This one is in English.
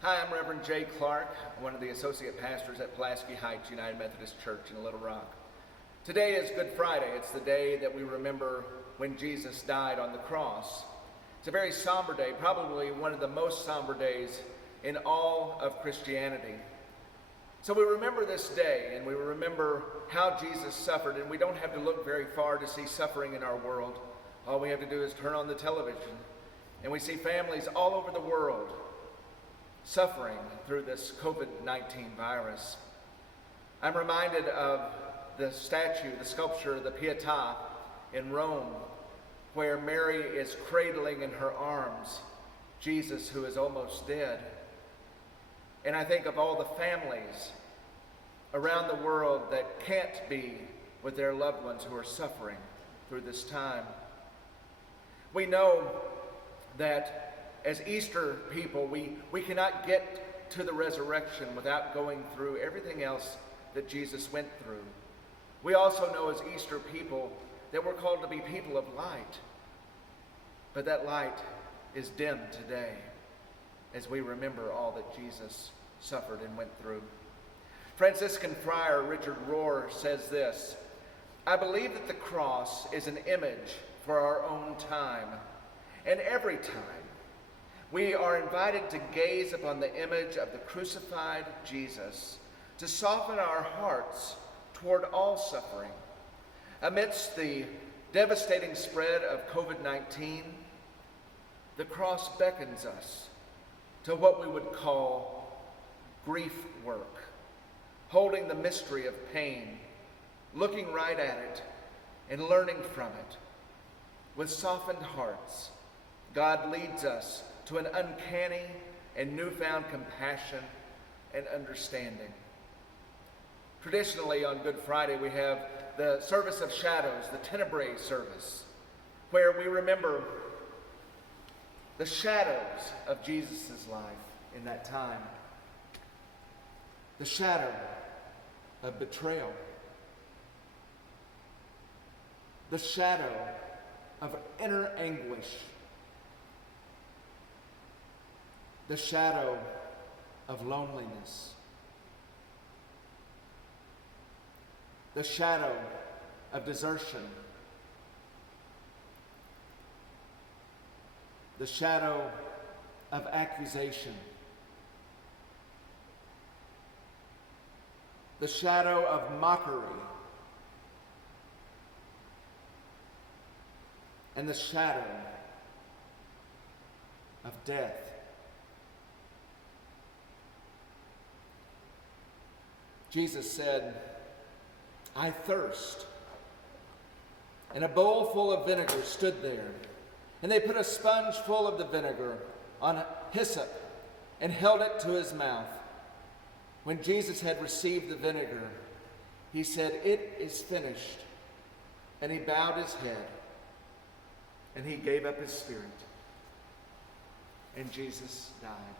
Hi, I'm Reverend Jay Clark, one of the associate pastors at Pulaski Heights United Methodist Church in Little Rock. Today is Good Friday. It's the day that we remember when Jesus died on the cross. It's a very somber day, probably one of the most somber days in all of Christianity. So we remember this day and we remember how Jesus suffered, and we don't have to look very far to see suffering in our world. All we have to do is turn on the television and we see families all over the world suffering through this COVID-19 virus. I'm reminded of the statue, the sculpture, the Pietà in Rome, where Mary is cradling in her arms Jesus who is almost dead. And I think of all the families around the world that can't be with their loved ones who are suffering through this time. We know that as Easter people, we cannot get to the resurrection without going through everything else that Jesus went through. We also know as Easter people that we're called to be people of light. But that light is dim today as we remember all that Jesus suffered and went through. Franciscan friar Richard Rohr says this: "I believe that the cross is an image for our own time, and every time we are invited to gaze upon the image of the crucified Jesus, to soften our hearts toward all suffering. Amidst the devastating spread of COVID-19, the cross beckons us to what we would call grief work, holding the mystery of pain, looking right at it, and learning from it. With softened hearts, God leads us to an uncanny and newfound compassion and understanding." Traditionally, on Good Friday, we have the service of shadows, the Tenebrae service, where we remember the shadows of Jesus' life in that time. The shadow of betrayal. The shadow of inner anguish. The shadow of loneliness. The shadow of desertion. The shadow of accusation. The shadow of mockery. And the shadow of death. Jesus said, "I thirst." And a bowl full of vinegar stood there. And they put a sponge full of the vinegar on hyssop and held it to his mouth. When Jesus had received the vinegar, he said, "It is finished." And he bowed his head and he gave up his spirit. And Jesus died.